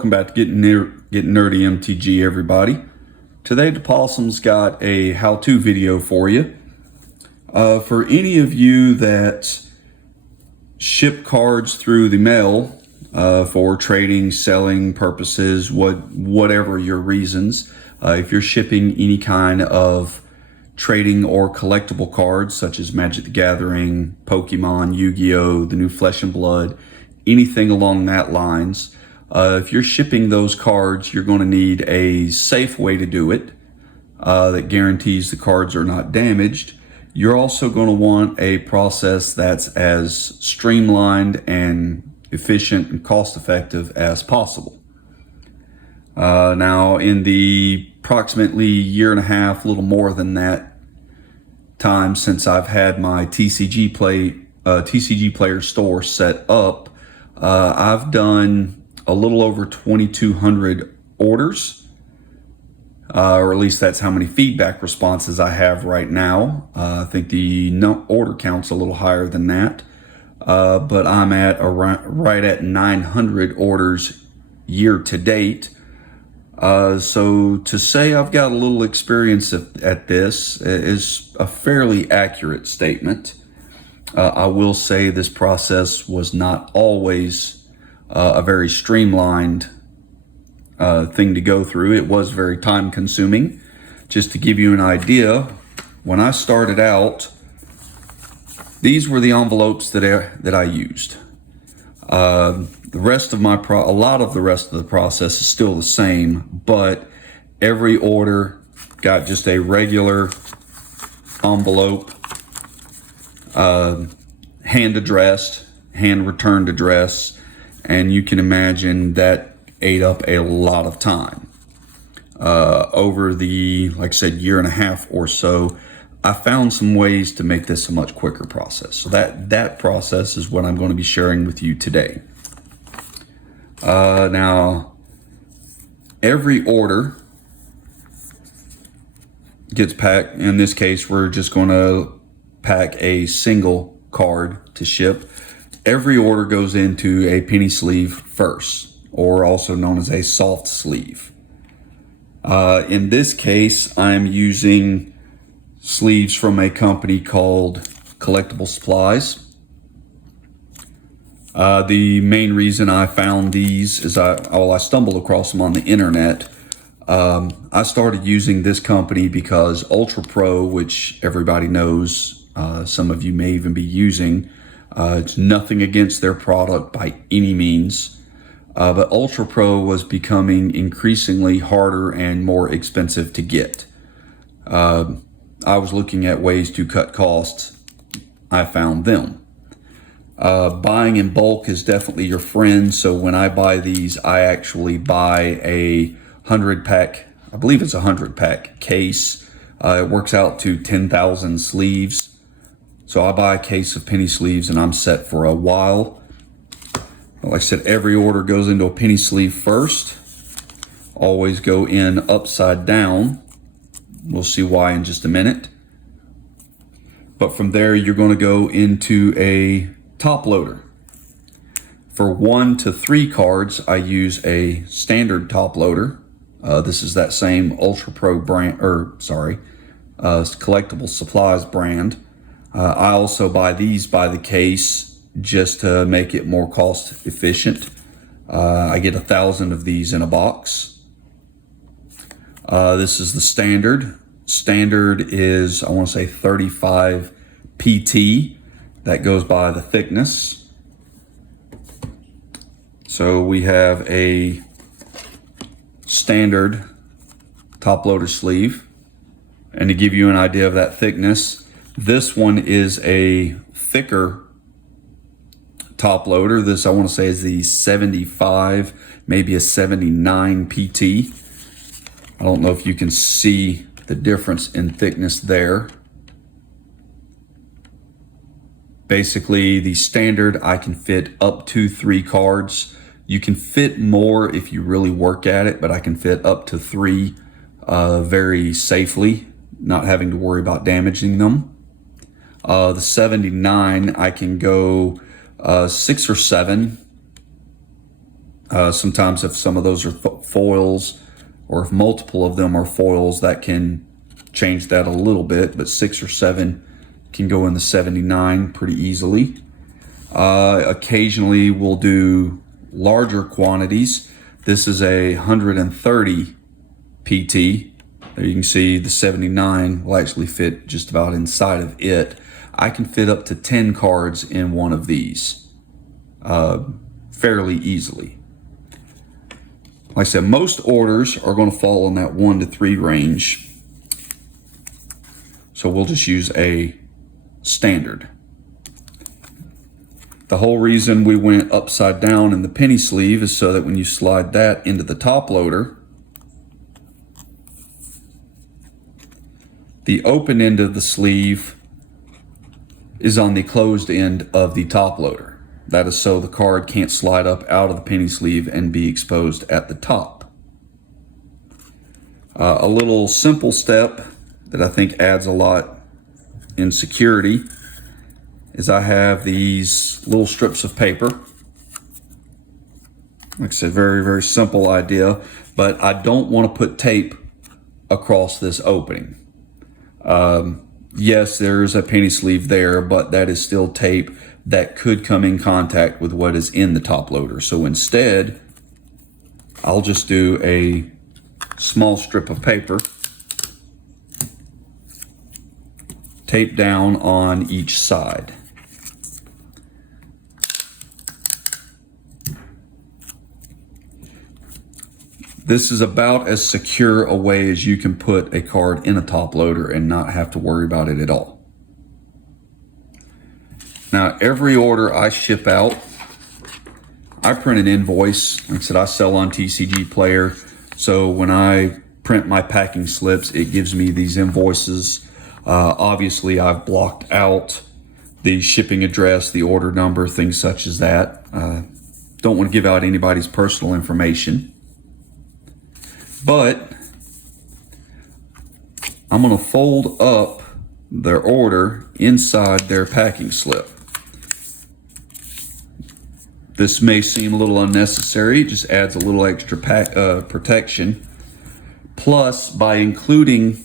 Welcome back to Gettin Nerdy MTG, everybody. Today, Opossum's got a how-to video for you. For any of you that ship cards through the mail for trading, selling purposes, whatever your reasons, if you're shipping any kind of trading or collectible cards such as Magic the Gathering, Pokemon, Yu-Gi-Oh!, the new Flesh and Blood, anything along that lines, if you're shipping those cards, you're going to need a safe way to do it that guarantees the cards are not damaged. You're also going to want a process that's as streamlined and efficient and cost-effective as possible. Now, in the approximately year and a half, a little more than that time since I've had my TCG Player store set up, I've done a little over 2,200 orders, or at least that's how many feedback responses I have right now. I think the order count's a little higher than that, but I'm at right at 900 orders year to date. So to say I've got a little experience at this is a fairly accurate statement. I will say this process was not always a very streamlined thing to go through. It was very time consuming. Just to give you an idea, when I started out, these were the envelopes that I used. The rest of a lot of the rest of the process is still the same, but every order got just a regular envelope, hand addressed, hand returned address, and you can imagine that ate up a lot of time. Over the, like I said, year and a half or so, I found some ways to make this a much quicker process. So that process is what I'm going to be sharing with you today. Now, every order gets packed. In this case, we're just going to pack a single card to ship. Every order goes into a penny sleeve first, or also known as a soft sleeve. In this case, I'm using sleeves from a company called Collectible Supplies. The main reason I found these is I stumbled across them on the internet. I started using this company because Ultra Pro, which everybody knows, some of you may even be using, it's nothing against their product by any means, but Ultra Pro was becoming increasingly harder and more expensive to get. I was looking at ways to cut costs. I found them. Buying in bulk is definitely your friend. So when I buy these, I actually buy a 100-pack, I believe it's a 100-pack case. It works out to 10,000 sleeves. So I buy a case of penny sleeves and I'm set for a while. Like I said, every order goes into a penny sleeve first. Always go in upside down. We'll see why in just a minute. But from there, you're going to go into a top loader. For 1 to 3 cards, I use a standard top loader. This is that same Ultra Pro brand, Collectible Supplies brand. I also buy these by the case just to make it more cost efficient. I get 1,000 of these in a box. This is the standard. Standard is, I want to say 35 PT. That goes by the thickness. So we have a standard top loader sleeve. And to give you an idea of that thickness, this one is a thicker top loader. This, I want to say, is the 75, maybe a 79 PT. I don't know if you can see the difference in thickness there. Basically, the standard, I can fit up to 3 cards. You can fit more if you really work at it, but I can fit up to 3 very safely, not having to worry about damaging them. The 79, I can go 6 or 7 Sometimes if some of those are foils, or if multiple of them are foils, that can change that a little bit, but 6 or 7 can go in the 79 pretty easily. Occasionally we'll do larger quantities. This is a 130 PT. There you can see the 79 will actually fit just about inside of it. I can fit up to 10 cards in one of these fairly easily. Like I said, most orders are going to fall in that 1 to 3 range. So we'll just use a standard. The whole reason we went upside down in the penny sleeve is so that when you slide that into the top loader, the open end of the sleeve is on the closed end of the top loader. That is so the card can't slide up out of the penny sleeve and be exposed at the top. A little simple step that I think adds a lot in security is I have these little strips of paper. Like I said, very, very simple idea, but I don't want to put tape across this opening. Yes, there's a penny sleeve there, but that is still tape that could come in contact with what is in the top loader. So instead, I'll just do a small strip of paper, tape down on each side. This is about as secure a way as you can put a card in a top loader and not have to worry about it at all. Now, every order I ship out, I print an invoice. Like I said, I sell on TCG Player. So when I print my packing slips, it gives me these invoices. Obviously, I've blocked out the shipping address, the order number, things such as that. Don't want to give out anybody's personal information. But I'm going to fold up their order inside their packing slip. This may seem a little unnecessary, it just adds a little extra protection. Plus, by including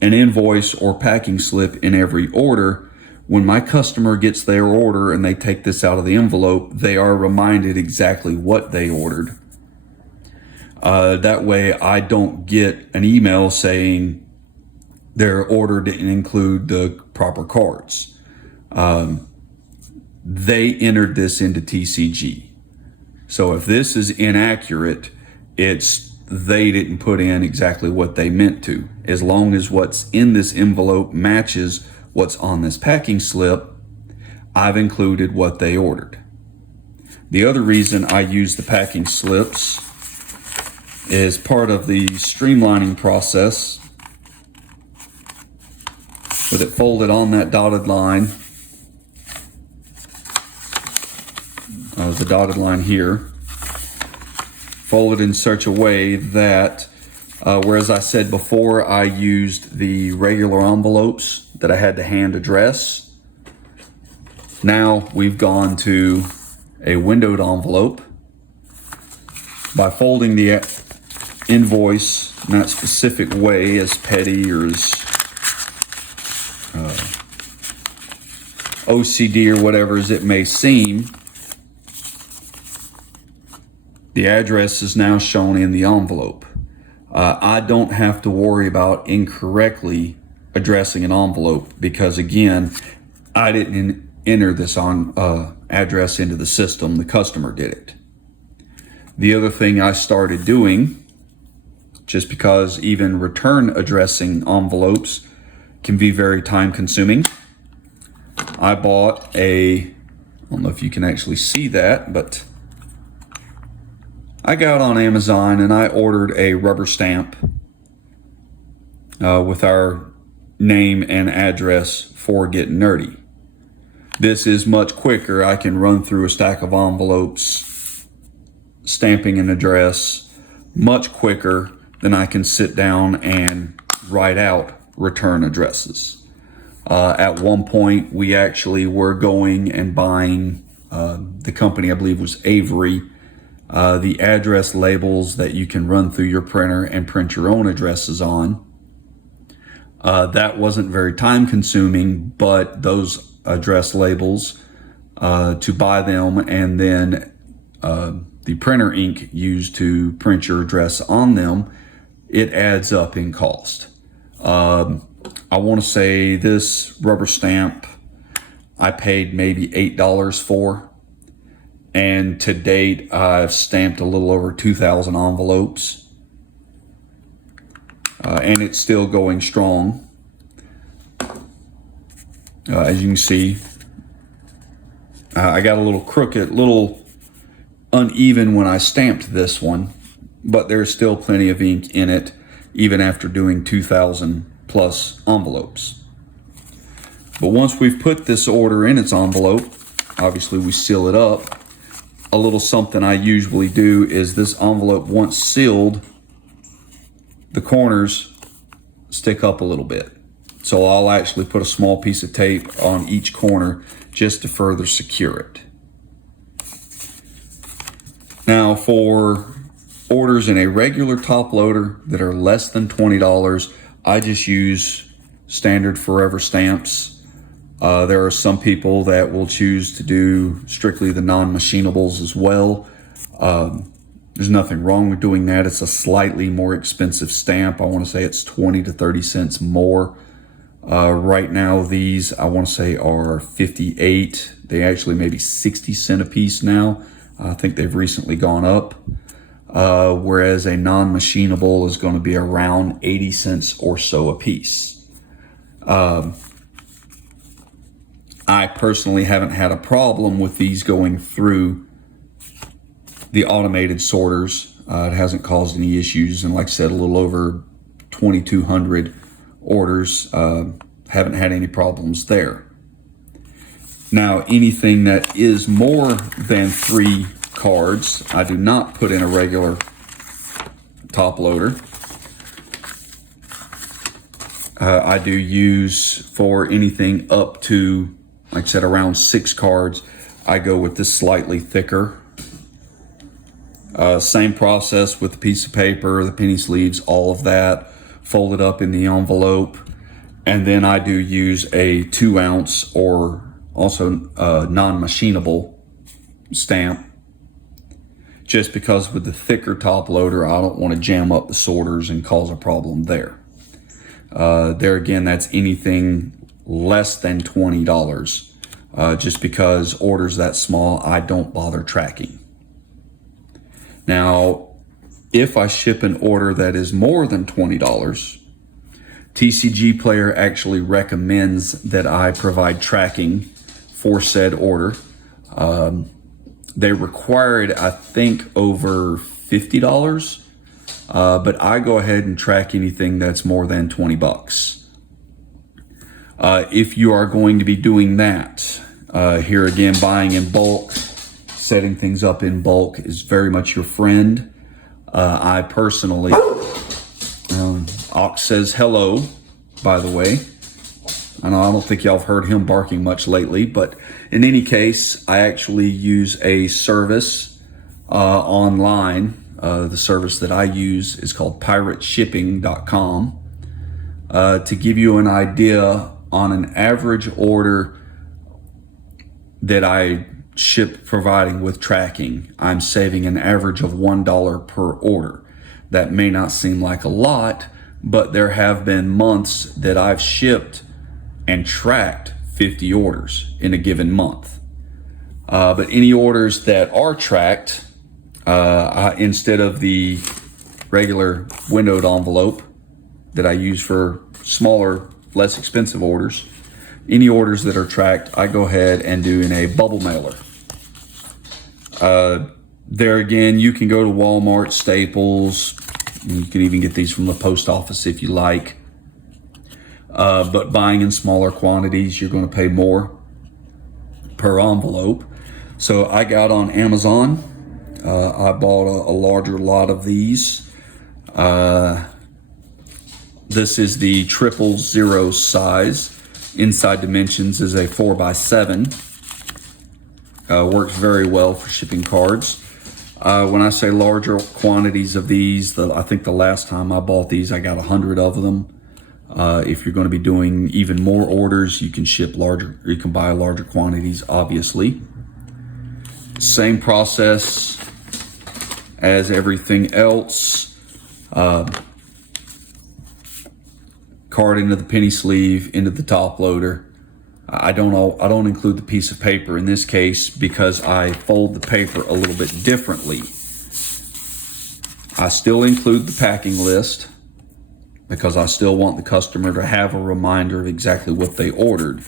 an invoice or packing slip in every order, when my customer gets their order and they take this out of the envelope, they are reminded exactly what they ordered. That way I don't get an email saying their order didn't include the proper cards. They entered this into TCG. So if this is inaccurate, it's they didn't put in exactly what they meant to. As long as what's in this envelope matches what's on this packing slip, I've included what they ordered. The other reason I use the packing slips is part of the streamlining process. With it folded on that dotted line, the dotted line here, folded in such a way that whereas I said before I used the regular envelopes that I had to hand address, now we've gone to a windowed envelope. By folding the invoice in that specific way, as petty or as OCD or whatever as it may seem, the address is now shown in the envelope. I don't have to worry about incorrectly addressing an envelope because, again, I didn't enter this address into the system. The customer did it. The other thing I started doing, just because even return addressing envelopes can be very time consuming, I bought I don't know if you can actually see that, but I got on Amazon and I ordered a rubber stamp with our name and address for Gettin Nerdy. This is much quicker. I can run through a stack of envelopes, stamping an address much quicker than I can sit down and write out return addresses. At one point, we actually were going and buying the company, I believe was Avery, the address labels that you can run through your printer and print your own addresses on. That wasn't very time consuming, but those address labels, to buy them, and then the printer ink used to print your address on them, it adds up in cost. I want to say this rubber stamp I paid maybe $8 for, and to date I've stamped a little over 2,000 envelopes, and it's still going strong. As you can see, I got a little crooked, little uneven when I stamped this one, but there's still plenty of ink in it even after doing 2,000 plus envelopes. But once we've put this order in its envelope, obviously we seal it up. A little something I usually do is this envelope, once sealed, the corners stick up a little bit. So I'll actually put a small piece of tape on each corner just to further secure it. Now, for orders in a regular top loader that are less than $20, I just use standard forever stamps. There are some people that will choose to do strictly the non-machinables as well. There's nothing wrong with doing that. It's a slightly more expensive stamp. I want to say it's 20 to 30 cents more. Right now, these I want to say are 58. They actually may be 60 cents a piece now. I think they've recently gone up. Whereas a non-machinable is going to be around 80 cents or so a piece. I personally haven't had a problem with these going through the automated sorters. It hasn't caused any issues, and like I said, a little over 2,200 orders. Haven't had any problems there. Now, anything that is more than 3 cards, I do not put in a regular top loader. I do use, for anything up to, like I said, around 6 cards, I go with this slightly thicker. Same process with the piece of paper, the penny sleeves, all of that, folded up in the envelope. And then I do use a 2-ounce or also non-machinable stamp, just because with the thicker top loader, I don't want to jam up the sorters and cause a problem there. There again, that's anything less than $20. Just because orders that small, I don't bother tracking. Now, if I ship an order that is more than $20, TCG Player actually recommends that I provide tracking for said order. They require it, I think, over $50, but I go ahead and track anything that's more than 20 bucks. If you are going to be doing that, here again, buying in bulk, setting things up in bulk is very much your friend. I personally, Ox says hello, by the way. I don't think y'all have heard him barking much lately, but in any case, I actually use a service online. The service that I use is called pirateshipping.com. To give you an idea, on an average order that I ship providing with tracking, I'm saving an average of $1 per order. That may not seem like a lot, but there have been months that I've shipped and tracked 50 orders in a given month. But any orders that are tracked, instead of the regular windowed envelope that I use for smaller, less expensive orders, any orders that are tracked, I go ahead and do in a bubble mailer. There again, you can go to Walmart, Staples. You can even get these from the post office if you like. But buying in smaller quantities, you're going to pay more per envelope. So I got on Amazon. I bought a larger lot of these. This is the 000 size. Inside dimensions is a 4x7. Works very well for shipping cards. When I say larger quantities of these, I think the last time I bought these, I got 100 of them. If you're going to be doing even more orders, you can ship larger, you can buy larger quantities, obviously. Same process as everything else. Card into the penny sleeve, into the top loader. I don't include the piece of paper in this case because I fold the paper a little bit differently. I still include the packing list because I still want the customer to have a reminder of exactly what they ordered.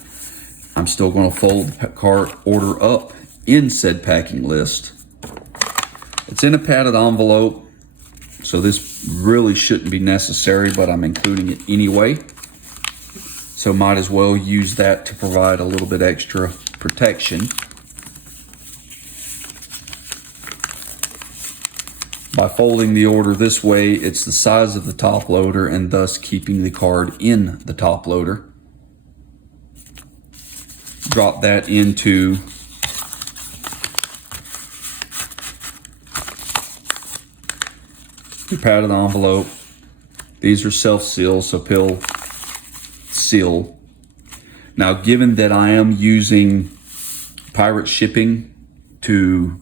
I'm still going to fold the cart order up in said packing list. It's in a padded envelope, so this really shouldn't be necessary, but I'm including it anyway. So might as well use that to provide a little bit extra protection. By folding the order this way, it's the size of the top loader and thus keeping the card in the top loader. Drop that into your padded envelope. These are self-seal, so pill seal. Now, given that I am using pirate shipping to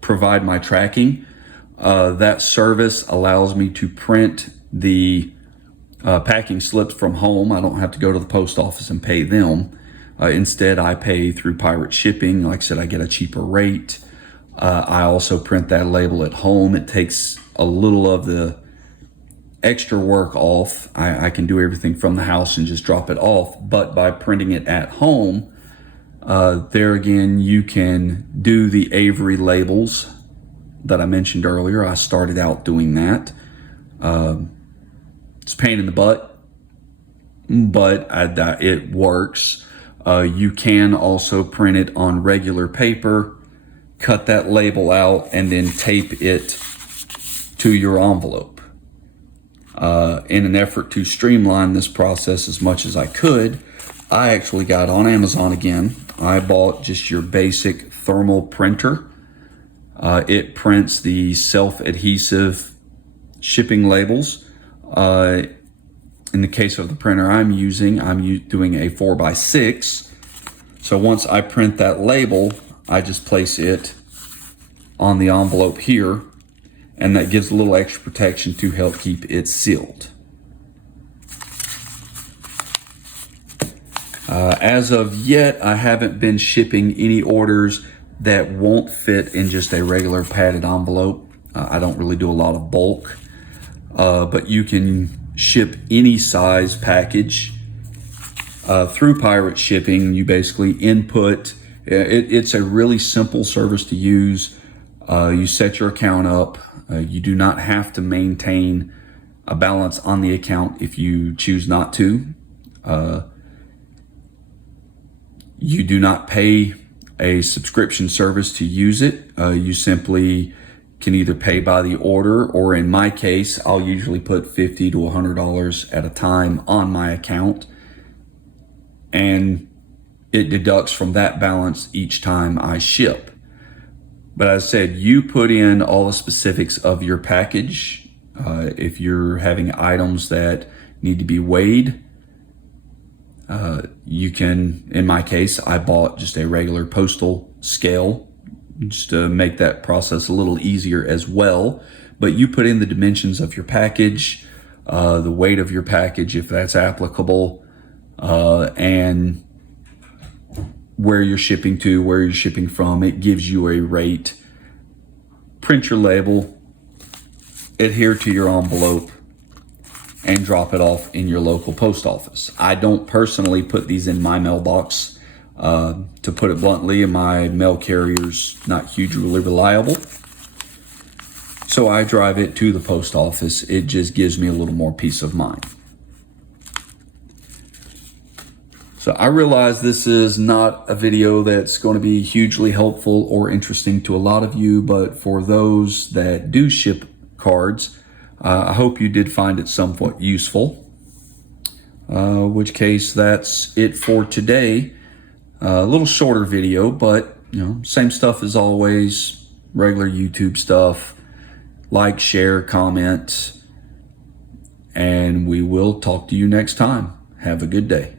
provide my tracking, that service allows me to print the packing slips from home. I don't have to go to the post office and pay them. Instead, I pay through pirate shipping. Like I said, I get a cheaper rate. I also print that label at home. It takes a little of the extra work off. I can do everything from the house and just drop it off. But by printing it at home, there again, you can do the Avery labels that I mentioned earlier. I started out doing that. It's a pain in the butt, but it works. You can also print it on regular paper, cut that label out, and then tape it to your envelope. In an effort to streamline this process as much as I could, I actually got on Amazon again. I bought just your basic thermal printer. It prints the self-adhesive shipping labels. In the case of the printer I'm using, I'm doing a 4x6. So once I print that label, I just place it on the envelope here, and that gives a little extra protection to help keep it sealed. As of yet, I haven't been shipping any orders that won't fit in just a regular padded envelope. I don't really do a lot of bulk, but you can ship any size package through pirate shipping. You basically input, it's a really simple service to use. You set your account up. You do not have to maintain a balance on the account if you choose not to. You do not pay a subscription service to use it. You simply can either pay by the order, or in my case, I'll usually put $50 to $100 at a time on my account, and it deducts from that balance each time I ship. But as I said, you put in all the specifics of your package. If you're having items that need to be weighed, you can, in my case, I bought just a regular postal scale just to make that process a little easier as well. But you put in the dimensions of your package, the weight of your package, if that's applicable, and where you're shipping to, where you're shipping from. It gives you a rate. Print your label, adhere to your envelope, and drop it off in your local post office. I don't personally put these in my mailbox. To put it bluntly, my mail carrier's not hugely reliable. So I drive it to the post office. It just gives me a little more peace of mind. So I realize this is not a video that's going to be hugely helpful or interesting to a lot of you, but for those that do ship cards, I hope you did find it somewhat useful. Which case, that's it for today. A little shorter video, but same stuff as always. regular YouTube stuff. Like, share, comment, and we will talk to you next time. Have a good day.